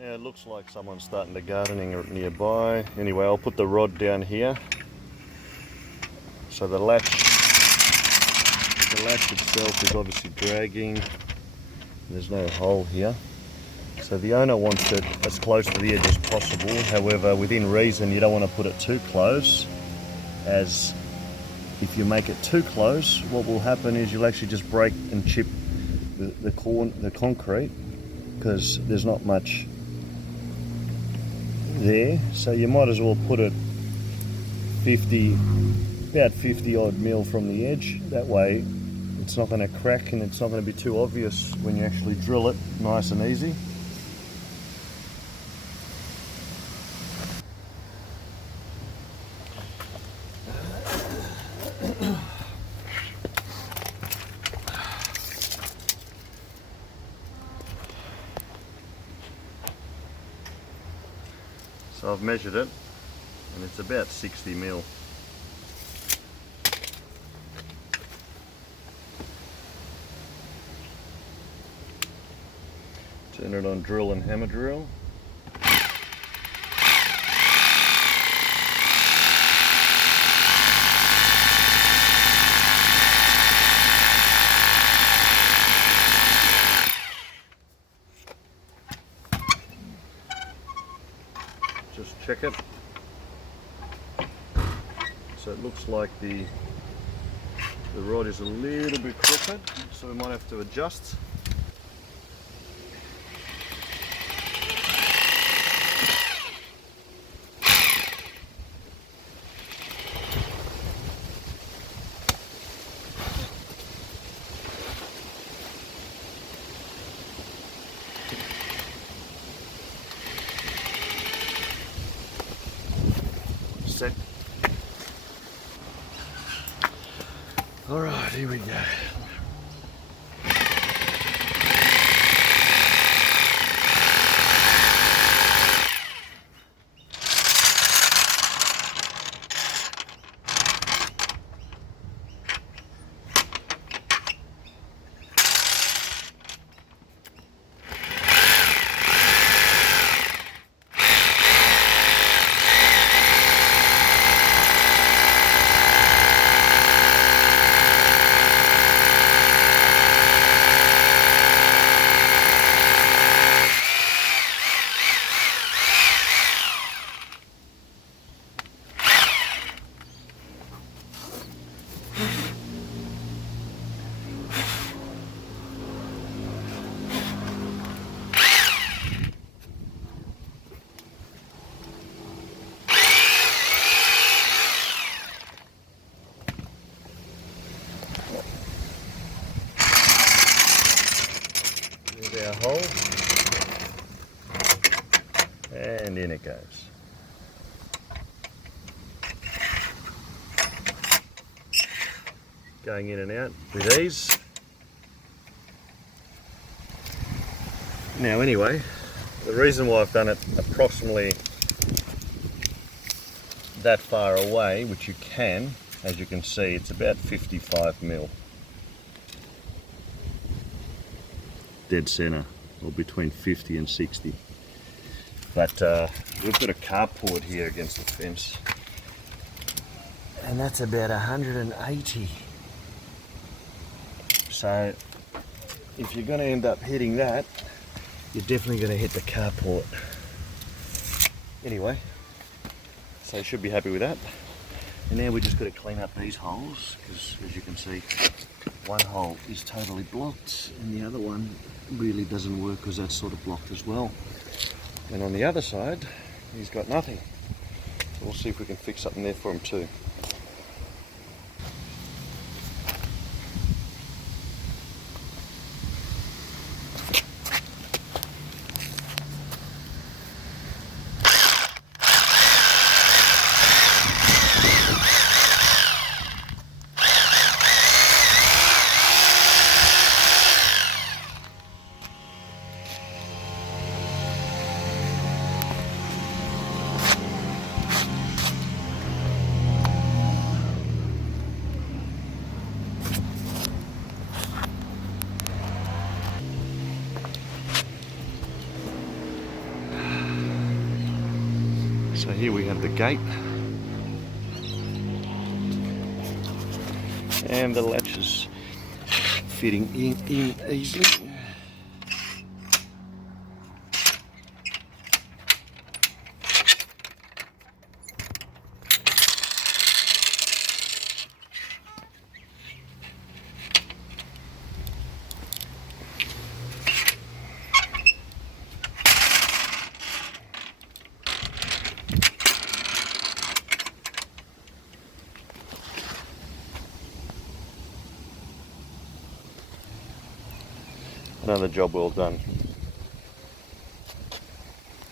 Yeah, it looks like someone's starting to gardening nearby. Anyway, I'll put the rod down here. So the latch itself is obviously dragging. There's no hole here. So the owner wants it as close to the edge as possible. However, within reason, you don't want to put it too close, as if you make it too close, what will happen is you'll actually just break and chip the concrete, because there's not much there. So you might as well put it about 50 odd mil from the edge. That way it's not going to crack and it's not going to be too obvious when you actually drill it, nice and easy. So I've measured it and it's about 60 mil. Turn it on drill and hammer drill. Just check it. So it looks like the rod is a little bit crooked, so we might have to adjust. Set. All right, here we go. There's our hole, and in it goes. Going in and out with ease. Now anyway, the reason why I've done it approximately that far away, which you can, as you can see, it's about 55 mil. Dead center, or between 50 and 60. But we've got a carport here against the fence, and that's about 180. So if you're going to end up hitting that, you're definitely going to hit the carport. Anyway, so you should be happy with that. And now we just got to clean up these holes, because as you can see, one hole is totally blocked and the other one really doesn't work because that's sort of blocked as well. And on the other side, he's got nothing. So we'll see if we can fix something there for him too. So here we have the gate and the latches fitting in easily. Another job well done.